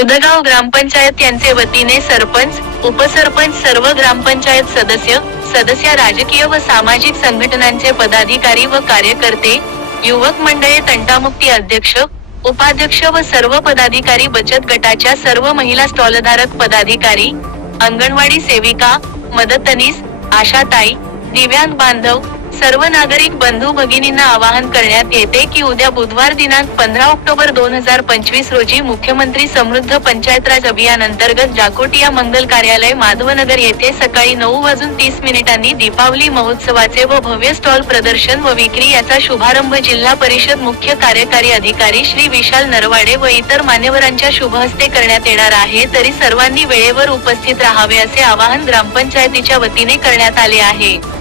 मुदगाव ग्रामपंचायत यांचे वतीने सरपंच उपसरपंच सर्व ग्रामपंचायत सदस्य सदस्य राजकीय व सामाजिक संघटनांचे पदाधिकारी व कार्यकर्ते युवक मंडळे तंटामुक्ती अध्यक्ष उपाध्यक्ष व सर्व पदाधिकारी बचत गटाच्या सर्व महिला स्टॉलधारक पदाधिकारी अंगणवाडी सेविका मदतनीस आशाताई दिव्यांग बांधव सर्व नागरिक बंधू भगिनींना आवाहन करण्यात येते की उद्या बुधवार दिनांक पंधरा ऑक्टोबर दोन हजार पंचवीस रोजी मुख्यमंत्री समृद्ध पंचायत राज अभियान अंतर्गत जाकोटिया मंगल कार्यालय माधवनगर येथे सकाळी नऊ वाजून तीस मिनिटांनी दीपावली महोत्सवाचे व भव्य स्टॉल प्रदर्शन व विक्री याचा शुभारंभ जिल्हा परिषद मुख्य कार्यकारी अधिकारी श्री विशाल नरवाडे व इतर मान्यवरांच्या शुभहस्ते करण्यात येणार आहे. तरी सर्वांनी वेळेवर उपस्थित राहावे असे आवाहन ग्रामपंचायतीच्या वतीने करण्यात आले आहे.